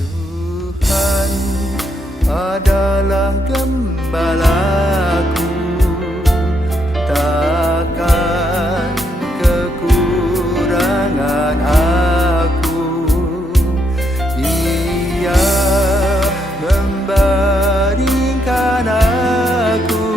Tuhan adalah gembalaku, takkan kekurangan aku. Dia membaringkan aku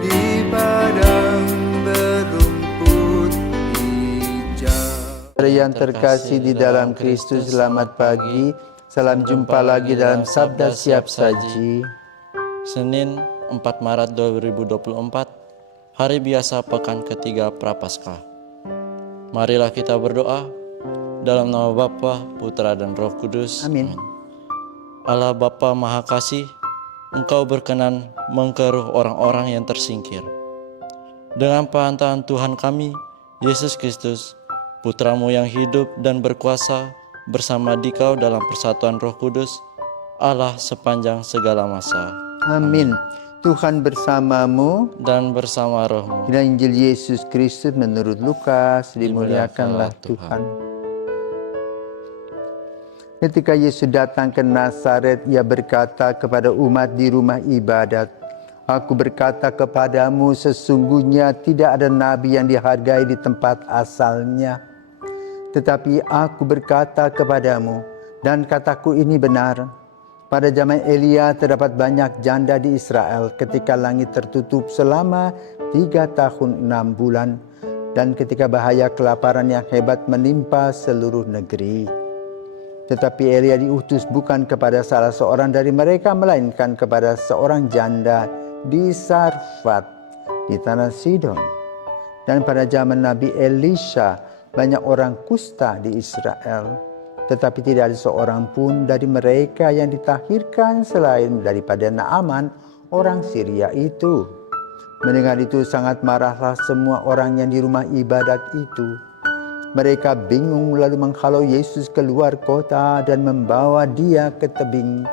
di padang berumput hijau. Yang terkasih di dalam Kristus, selamat pagi. Salam jumpa lagi dalam Sabda Siap Saji. Senin 4 Maret 2024, hari biasa pekan ketiga Prapaskah. Marilah kita berdoa dalam nama Bapa, Putra dan Roh Kudus. Amin. Allah Bapa Maha Kasih, Engkau berkenan mengkeruh orang-orang yang tersingkir. Dengan perantaraan Tuhan kami, Yesus Kristus, Putramu yang hidup dan berkuasa, bersama Dikau dalam persatuan Roh Kudus, Allah sepanjang segala masa. Amin. Tuhan bersamamu Dan bersama rohmu. dan Injil Yesus Kristus menurut Lukas. Dimuliakanlah Tuhan. Ketika Yesus datang ke Nazaret, ia berkata kepada umat di rumah ibadat, "Aku berkata kepadamu, sesungguhnya tidak ada nabi yang dihargai di tempat asalnya. Tetapi aku berkata kepadamu, dan kataku ini benar, pada zaman Elia terdapat banyak janda di Israel ketika langit tertutup selama 3 tahun 6 bulan, dan ketika bahaya kelaparan yang hebat menimpa seluruh negeri. Tetapi Elia diutus bukan kepada salah seorang dari mereka, melainkan kepada seorang janda di Sarfat, di tanah Sidon. Dan pada zaman Nabi Elisha, banyak orang kusta di Israel, tetapi tidak ada seorang pun dari mereka yang ditahirkan selain daripada Naaman, orang Syria itu." Mendengar itu sangat marahlah semua orang yang di rumah ibadat itu. Mereka bingung lalu menghalau Yesus keluar kota dan membawa dia ke tebing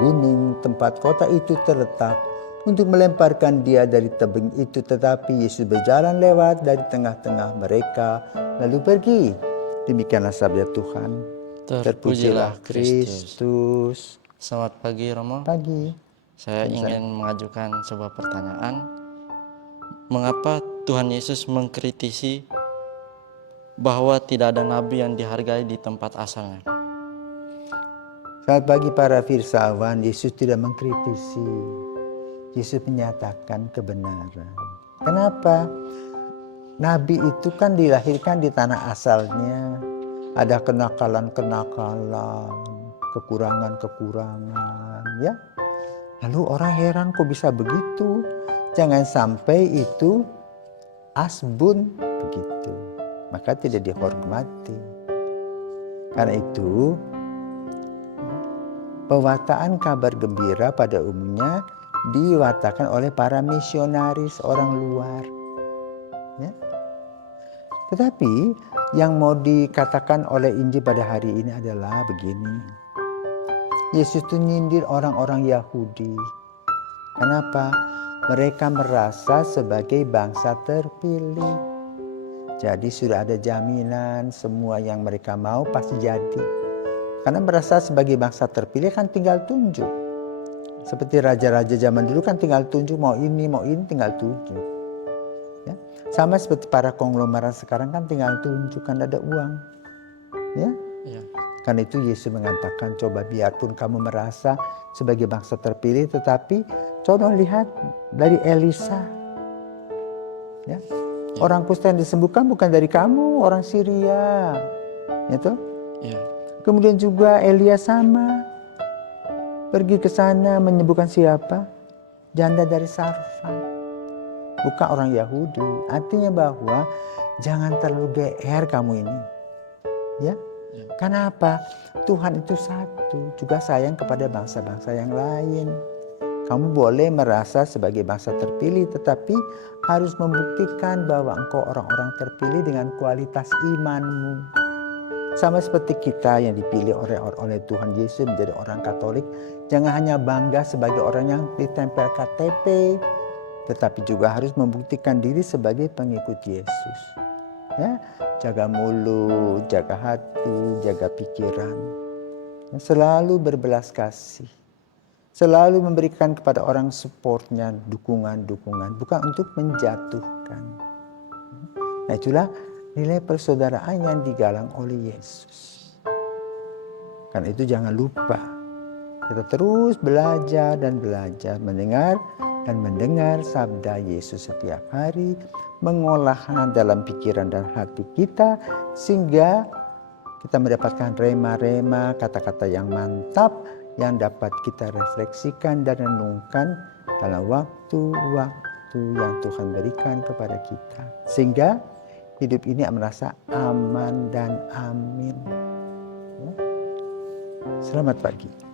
gunung tempat kota itu terletak untuk melemparkan dia dari tebing itu. Tetapi Yesus berjalan lewat dari tengah-tengah mereka lalu pergi. Demikianlah sabda Tuhan. Terpujilah Kristus. Kristus. Selamat pagi Romo. Pagi. Saya ingin mengajukan sebuah pertanyaan. Mengapa Tuhan Yesus mengkritisi bahwa tidak ada nabi yang dihargai di tempat asalnya? Selamat pagi para firsawan. Yesus tidak mengkritisi. Yesus menyatakan kebenaran. Kenapa? Nabi itu kan dilahirkan di tanah asalnya. Ada kenakalan-kenakalan, kekurangan-kekurangan, ya. Lalu orang heran kok bisa begitu. Jangan sampai itu asbun begitu. Maka tidak dihormati. Karena itu, pewartaan kabar gembira pada umumnya diwatakan oleh para misionaris orang luar. Ya. Tetapi yang mau dikatakan oleh Injil pada hari ini adalah begini. Yesus itu nyindir orang-orang Yahudi. Kenapa? Mereka merasa sebagai bangsa terpilih. Jadi sudah ada jaminan semua yang mereka mau pasti jadi. Karena merasa sebagai bangsa terpilih kan tinggal tunjuk. Seperti raja-raja zaman dulu kan tinggal tunjuk, mau ini tinggal tunjuk. Ya. Sama seperti para konglomerat sekarang kan tinggal tunjuk, kan ada uang. Ya. Ya. Karena itu Yesus mengatakan, coba biarpun kamu merasa sebagai bangsa terpilih, tetapi coba lihat dari Elisa. Ya. Orang kusta yang disembuhkan bukan dari kamu, orang Syria. Itu. Ya. Kemudian juga Elia sama. Pergi ke sana menyembuhkan siapa? Janda dari Sarfat. Bukan orang Yahudi. Artinya bahwa jangan terlalu GR kamu ini. Ya. Kenapa? Tuhan itu satu. Juga sayang kepada bangsa-bangsa yang lain. Kamu boleh merasa sebagai bangsa terpilih, tetapi harus membuktikan bahwa engkau orang-orang terpilih dengan kualitas imanmu. Sama seperti kita yang dipilih oleh Tuhan Yesus menjadi orang Katolik, jangan hanya bangga sebagai orang yang ditempel KTP, tetapi juga harus membuktikan diri sebagai pengikut Yesus. Ya, jaga mulut, jaga hati, jaga pikiran. yang selalu berbelas kasih, selalu memberikan kepada orang supportnya, dukungan-dukungan, bukan untuk menjatuhkan. Nah itulah nilai persaudaraan yang digalang oleh Yesus. Karena itu jangan lupa, kita terus belajar dan belajar, mendengar dan mendengar sabda Yesus setiap hari, mengolahnya dalam pikiran dan hati kita, sehingga kita mendapatkan rema-rema, kata-kata yang mantap, yang dapat kita refleksikan dan renungkan dalam waktu-waktu yang Tuhan berikan kepada kita. Sehingga hidup ini merasa aman dan amin. Selamat pagi.